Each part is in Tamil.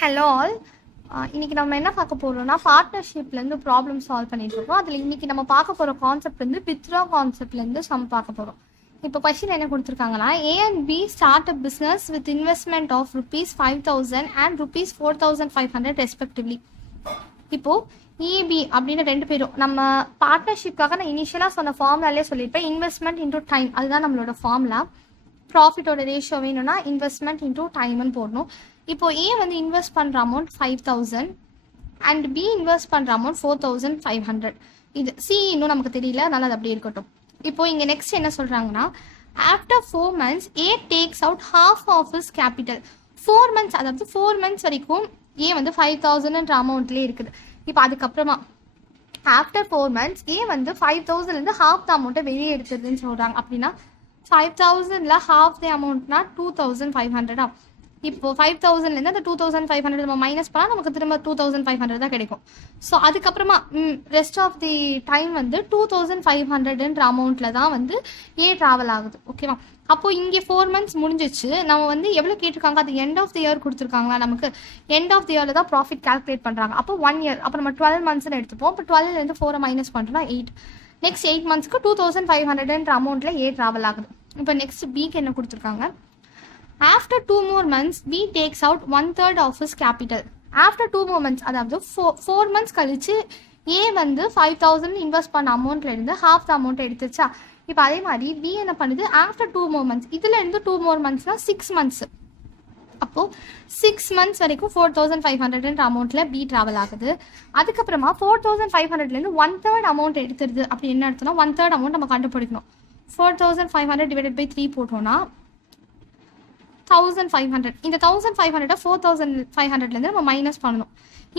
Hello all. இன்னைக்கு நம்ம என்ன பார்க்க போறோம்னா பார்ட்னர்ஷிப்லேருந்து ப்ராப்ளம் சால்வ் பண்ணிட்டு இருக்கோம். அதில் இன்னைக்கு நம்ம பார்க்க போகிற கான்செப்ட் வந்து வித்ட்ரா கான்செப்ட்லேருந்து சம் பார்க்க போகிறோம். இப்போ கொஸ்டின் என்ன கொடுத்துருக்காங்கன்னா, A and B start a business with investment of ₹5,000 and ₹4,500 respectively. இப்போ EB அப்படின்னு ரெண்டு பேரும் நம்ம பார்ட்னர்ஷிப்காக நான் இனிஷியலாக சொன்ன ஃபார்முலாலே சொல்லியிருப்பேன், இன்வெஸ்ட்மெண்ட் இன்டூ டைம், அதுதான் நம்மளோட ஃபார்முலா. ப்ராஃபிட்டோட ரேஷியோ வேணும்னா இன்வெஸ்ட்மெண்ட் இன்டூ டைம்னு போடணும். இப்போ ஏ வந்து இன்வெஸ்ட் பண்ணுற அமௌண்ட் 5,000 அண்ட் பி இன்வெஸ்ட் பண்ணுற அமௌண்ட் 4,500. இது சி இன்னும் நமக்கு தெரியல, அதனால அது அப்படியே இருக்கட்டும். இப்போ இங்கே நெக்ஸ்ட் என்ன சொல்கிறாங்கன்னா, after 4 months A takes out half of his capital. 4 months, அதாவது 4 months வரைக்கும் ஏ வந்து 5,000ன்ற அமௌண்ட்லேயே இருக்குது. இப்போ அதுக்கப்புறமா ஆஃப்டர் 4 months ஏ வந்து 5,000லேருந்து half த அமௌண்ட்டை வெளியே எடுத்துருதுன்னு சொல்கிறாங்க. அப்படின்னா 5,000ல half த அமௌண்ட்னா 2,500. இப்போ 5,000லேருந்து அந்த 2,500 நம்ம மைனஸ் பண்ணால் நமக்கு திரும்ப 2,500 தான் கிடைக்கும். ஸோ அதுக்கப்புறமா ரெஸ்ட் ஆஃப் தி டைம் வந்து 2,500ன்ற அமௌண்ட்டில் தான் வந்து ஏ ட்ராவல் ஆகுது. ஓகேவா? அப்போது இங்கே 4 months முடிஞ்சிச்சு. நம்ம வந்து எவ்வளோ கேட்டிருக்காங்க, அது எண்ட் ஆஃப் தி இயர் கொடுத்துருக்காங்களா, நமக்கு எண்ட் ஆஃப் தி இயரில் தான் ப்ராஃபிட் கால்குலேட் பண்ணுறாங்க. அப்போ 1 year, அப்போ நம்ம 12 monthsன்னு எடுத்துப்போம். இப்போ 12லேருந்து 4 மைனஸ் பண்ணுறோம்னா 8. நெக்ஸ்ட் 8 monthsக்கு 2,500ன்ற அமௌண்ட்டில் ஏ ட்ராவல் ஆகுது. இப்போ நெக்ஸ்ட் பிக்கு என்ன கொடுத்துருக்காங்க, after 2 more months B takes out 1/3 of his capital. After 2 more months, அதாவது 4 months கழிச்சு ஏ வந்து 5,000 இன்வெஸ்ட் பண்ண அமௌண்ட்ல இருந்து half த அமௌண்ட் எடுத்துச்சா. இப்போ அதே மாதிரி பி என்ன பண்ணுது, ஆஃப்டர் 2 more months, இதுல இருந்து 2 more monthsனா 6 months. அப்போ 6 months வரைக்கும் 4,500ன்ற அமௌண்ட்ல பி ட்ராவல் ஆகுது. அதுக்கப்புறமா 4,500லேருந்து 1/3 அமௌண்ட் எடுத்துருது. அப்படி என்ன எடுத்தோம்னா 1/3 அமௌண்ட் நம்ம கண்டுபிடிக்கணும். 4,500 டிவைடட் பை 3 போட்டோம்னா 1,500. இந்த 1,500 4,500லேருந்து நம்ம மைனஸ் பண்ணணும்.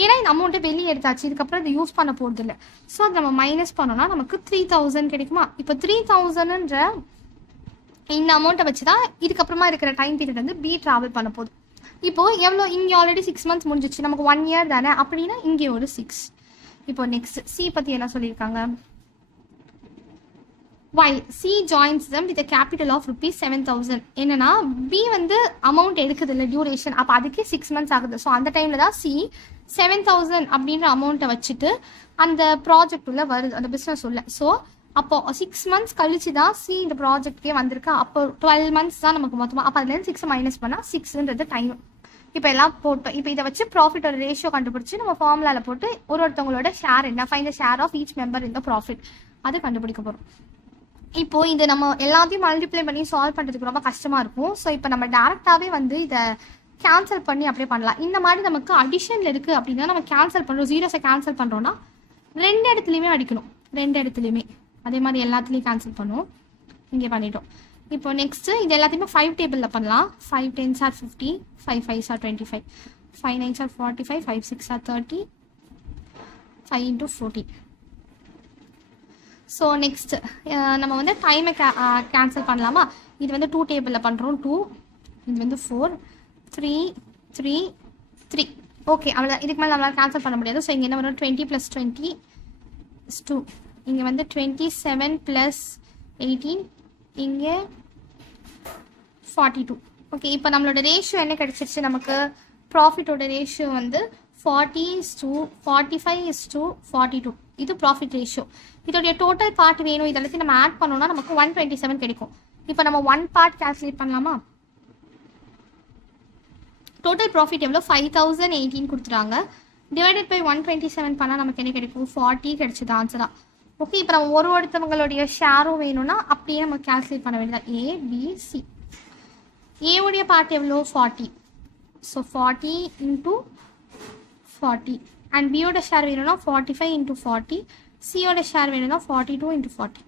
ஏன்னா இந்த அமௌண்ட்டை வெளியே எடுத்தாச்சு, இதுக்கப்புறம் இது யூஸ் பண்ண போகிறது இல்லை. ஸோ அது நம்ம மைனஸ் பண்ணோம்னா நமக்கு 3,000 கிடைக்குமா. இப்போ 3,000ன்ற இந்த அமௌண்ட்டை வச்சு தான் இதுக்கப்புறமா இருக்கிற டைம் பீரியட் வந்து பி ட்ராவல் பண்ண போகுது. இப்போது எவ்வளோ, இங்கே ஆல்ரெடி 6 months முடிஞ்சிச்சு, நமக்கு 1 year தானே, அப்படின்னா இங்கே ஒரு 6. இப்போ நெக்ஸ்ட் சி பற்றி என்ன சொல்லியிருக்காங்க, while C joins them with a capital of ₹7,000. என்னன்னா B வந்து அமௌண்ட் எடுக்குது இல்லை டியூரேஷன், அப்போ அதுக்கே 6 months ஆகுது. ஸோ அந்த டைமில் தான் C 7,000 அப்படின்ற அமௌண்ட்டை வச்சுட்டு அந்த ப்ராஜெக்ட் உள்ள வருது, அந்த பிஸ்னஸ் உள்ள. ஸோ அப்போ 6 months கழிச்சு தான் C இந்த ப்ராஜெக்ட்கே வந்திருக்கா. அப்போ 12 months தான் நமக்கு மொத்தமாக. அப்போ அதுலேருந்து 6 மைனஸ் பண்ணால் 6ன்றது டைம். இப்போ எல்லாம் போட்டோம். இப்போ இதை வச்சு ப்ராஃபிட்டோட ரேஷியோ கண்டுபிடிச்சி நம்ம ஃபார்முலாவில் போட்டு ஒருத்தவங்களோட ஷேர் என்ன, find share of each member இந்த ப்ராஃபிட், அது கண்டுபிடிக்க போகிறோம். இப்போ இது நம்ம எல்லாத்தையும் மல்டிப்ளை பண்ணி சால்வ் பண்ணுறதுக்கு ரொம்ப கஷ்டமாக இருக்கும். ஸோ இப்போ நம்ம டேரெக்டாகவே வந்து இதை கேன்சல் பண்ணி அப்படியே பண்ணலாம். இந்த மாதிரி நமக்கு அடிஷனில் இருக்குது அப்படின்னா நம்ம கேன்சல் பண்ணுறோம், ஜீரோஸை கேன்சல் பண்ணுறோன்னா 2 இடத்துலையுமே அடிக்கணும், 2 இடத்துலையுமே. அதே மாதிரி எல்லாத்துலேயும் கேன்சல் பண்ணுவோம். இங்கே பண்ணிட்டோம். இப்போ நெக்ஸ்ட்டு இது எல்லாத்தையுமே 5 டேபிளில் பண்ணலாம். 5 10s are 50, 5 5s are 25, 5 9s are 45, 5 6 are 30, 5 into 40. So next நம்ம வந்து டைமை கேன்சல் பண்ணலாமா. இது வந்து 2 டேபிளில் பண்ணுறோம். 2, இது வந்து 4, 3 3 3. ஓகே, அவ்வளோ. இதுக்கு மேலே நம்மளால் கேன்சல் பண்ண முடியாது. ஸோ இங்கே என்ன வரும், 20 + 20 is 2. இங்கே வந்து 27 + 18, இங்கே 42. ஓகே, இப்போ நம்மளோட ரேஷியோ என்ன கிடச்சிருச்சு நமக்கு, ப்ராஃபிட்டோட ரேஷியோ வந்து 40:45:42. இது ப்ராஃபிட் ரேஷியோ. இதோடைய டோட்டல் பார்ட் வேணும், இதெல்லாத்தையும் நம்ம ஆட் பண்ணோம்னா நமக்கு 127 கிடைக்கும். இப்போ நம்ம 1 part கால்குலேட் பண்ணலாமா. டோட்டல் ப்ராஃபிட் எவ்வளோ, 5,018 கொடுத்துறாங்க. டிவைடட் பை 127 பண்ணால் நமக்கு என்ன கிடைக்கும், 40 கிடைச்சது ஆன்சராக. ஓகே, இப்போ நம்ம ஒருத்தவங்களுடைய ஷேரும் வேணும்னா அப்படியே நம்ம கால்குலேட் பண்ண வேண்டியதான். ABC, ஏவுடைய பார்ட் எவ்வளோ, 40. ஸோ 40 × 40. அண்ட் பியோட ஷேர் வேணும்னா 45 × 40. சியோட ஷேர் வேணும்னா 42 × 40.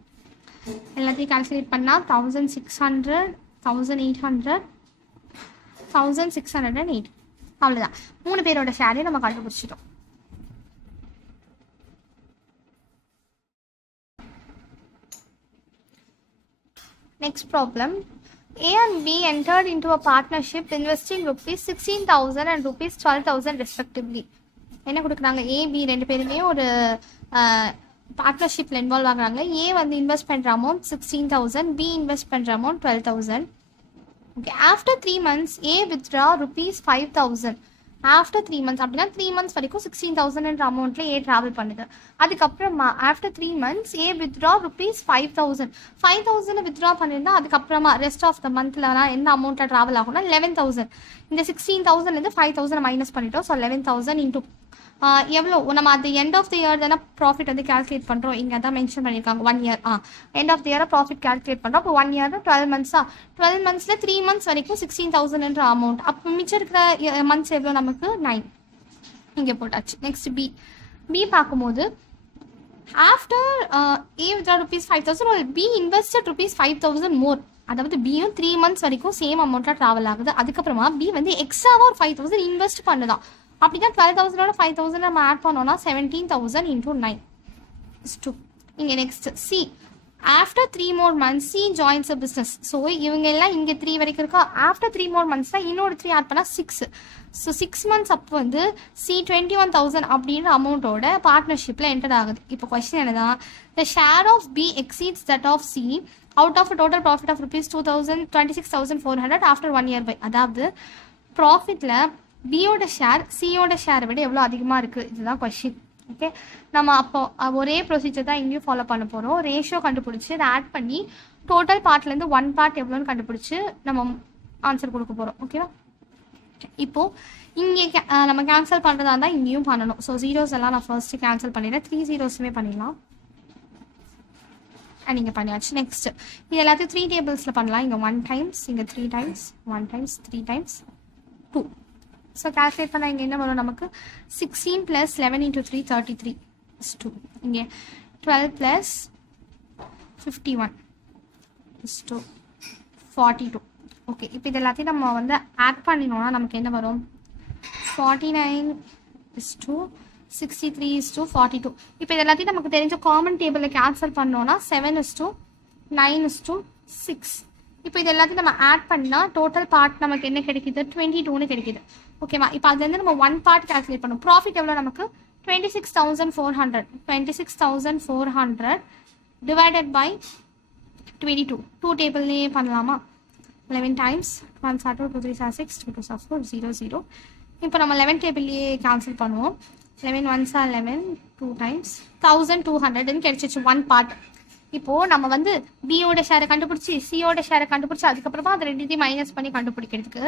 எல்லாத்தையும் கால்குலேட் பண்ணால் 1,600, 1,800, 1,680. அவ்வளோதான். 3 பேரோட ஷேரையும் நம்ம கண்டுபிடிச்சிட்டோம். Next problem. A and B entered into a partnership investing ₹16,000 and ₹12,000 respectively. என்ன கொடுக்குறாங்க, ஏபி ரெண்டு பேருமே ஒரு பார்ட்னர்ஷிப்பில் இன்வால்வ் ஆகுறாங்க. ஏ வந்து இன்வெஸ்ட் பண்ணுற அமௌண்ட் 16,000, பி இன்வெஸ்ட் பண்ணுற அமௌண்ட் 12,000. ஓகே, ஆஃப்டர் 3 months ஏ வித்ட்ரா ₹5,000 ஆஃப்டர் 3 months அப்படின்னா 3 months வரைக்கும் 16,000 அமௌண்ட்ல ஏ டிராவல் பண்ணுது. அதுக்கப்புறமா ஆஃப்டர் 3 months ஏ வித்ட்ரா ₹5,000 வித்ட்ரா பண்ணியிருந்தா அதுக்கப்புறமா ரெஸ்ட் ஆஃப் த மந்த்ல எந்த அமௌண்ட்ல டிராவல் ஆகும்னா 11,000. இந்த 16,000 5,000 மைனஸ் பண்ணிட்டோம். ஸோ 11,000 இன்டூ எவ்வளோ நம்ம அது எண்ட் ஆஃப் த இயர் தானே ப்ராஃபிட் வந்து கால்குலேட் பண்ணுறோம். இங்கே தான் மென்ஷன் பண்ணியிருக்காங்க 1 year. End of the year profit calculate பண்ணுறோம். அப்போ 1 year 12 months. 12 monthsல 3 months வரைக்கும் 16,000 அமௌண்ட். அப்போ மிச்சம் இருக்கிற மந்த்ஸ் எவ்வளோ நமக்கு 9 இங்கே போட்டாச்சு. நெக்ஸ்ட் பி பார்க்கும்போது after A withdraw ₹5,000 or be invested ₹5,000 மோர். அதாவது பியும் 3 months வரைக்கும் சேம் அமௌண்ட்டாக ட்ராவல் ஆகுது. அதுக்கப்புறமா பி வந்து எக்ஸ்ட்ராவாக ஒரு 5,000 இன்வெஸ்ட் பண்ணுதான். அப்படின்னா 12,000 5,000 நம்ம ஆட் பண்ணோம்னா 17,000 into 9 is 2. இங்கே next C after 3 more months C joins a business. So இவங்க எல்லாம் இங்கே 3 வரைக்கும் இருக்கா. ஆஃப்டர் 3 more months தான் இன்னொரு 3 ஆட் பண்ணால் 6. ஸோ 6 months அப்போ வந்து சி 21,000 அப்படின்ற அமௌண்ட்டோட பார்ட்னர்ஷிப்பில் என்டர் ஆகுது. இப்போ கொஸ்டின் என்னதான், the share of B exceeds that of C out of total profit of ₹26,400 after 1 year by. அதாவது ப்ராஃபிட்டில் பியோட ஷேர் சியோட ஷேரை விட எவ்வளோ அதிகமாக இருக்குது, இதுதான் கொஷின். ஓகே, நம்ம அப்போ ஒரே ப்ரொசீஜர் தான் இங்கேயும் ஃபாலோ பண்ண போகிறோம். ரேஷியோ கண்டுபிடிச்சி அதை ஆட் பண்ணி டோட்டல் பார்ட்லேருந்து 1 part எவ்வளோன்னு கண்டுபிடிச்சி நம்ம ஆன்சர் கொடுக்க போகிறோம். ஓகேவா, இப்போது இங்கே நம்ம கேன்சல் பண்ணுறதா இருந்தால் இங்கேயும் பண்ணணும். ஸோ ஜீரோஸ் எல்லாம் நான் ஃபர்ஸ்ட்டு கேன்சல் பண்ணிடுறேன். 3 zeros பண்ணிடலாம். நீங்கள் பண்ணியாச்சு. நெக்ஸ்ட் இது எல்லாத்தையும் 3 tablesல பண்ணலாம். இங்கே 1 times, இங்கே 3 times, 1 times, 3 times, 2. So calculate பண்ணால் இங்கே என்ன வரும் நமக்கு 16 + 11 into 3 33 is 2. இங்கே 12 + 51 is 2 42. ஓகே, இப்போ இது எல்லாத்தையும் நம்ம வந்து ஆட் பண்ணினோம்னா நமக்கு என்ன வரும் 49 is 2 63 is 2 42. இப்போ இது எல்லாத்தையும் நமக்கு தெரிஞ்ச காமன் டேபிளில் கேன்சல் பண்ணோன்னா 7 is 2 9 is 2 6. இப்போ இது எல்லாத்தையும் நம்ம ஆட் பண்ணால் டோட்டல் பார்ட் நமக்கு என்ன கிடைக்குது 22ன்னு கிடைக்குது. ஓகேவா, இப்போ அதுலேருந்து நம்ம 1 part கால்குலேட் பண்ணும். ப்ராஃபிட் எவ்வளோ நமக்கு 26,400. 26,400 டிவைடட் பை 22. 2 டேபிள்லேயே பண்ணலாமா. 11 times 1 2 2 3 6 2 2 4 0 0. இப்போ நம்ம 11 டேபிள்லேயே கேன்சல் பண்ணுவோம். 11 1 11 2 times 1200 கிடைச்சிச்சு 1 part. இப்போது நம்ம வந்து பியோட ஷேரை கண்டுபிடிச்சி சியோட ஷேரை கண்டுபிடிச்சி அதுக்கப்புறமா அதை ரெண்டுத்தையும் மைனஸ் பண்ணி கண்டுபிடிக்கிறதுக்கு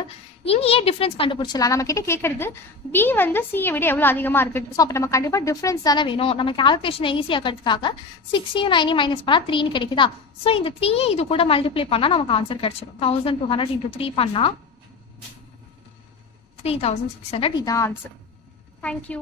இங்கேயே டிஃப்ரென்ஸ் கண்டுபிடிச்சிடலாம். நம்ம கிட்ட கேட்கறது பி வந்து சியை விட எவ்வளோ அதிகமாக இருக்குது. ஸோ அப்போ நம்ம கண்டிப்பாக டிஃப்ரென்ஸ் தானே வேணும். நம்ம கால்குலேஷன் ஈஸியாகிறதுக்காக 6யும் 9யும் மைனஸ் பண்ணால் 3ன்னு கிடைக்குதா. ஸோ இந்த 3யை இது கூட மல்டிப்ளை பண்ணால் நமக்கு ஆன்சர் கிடைச்சிடும். 1200 into 3 பண்ணால் 3600. இதுதான் ஆன்சர். தேங்க்யூ.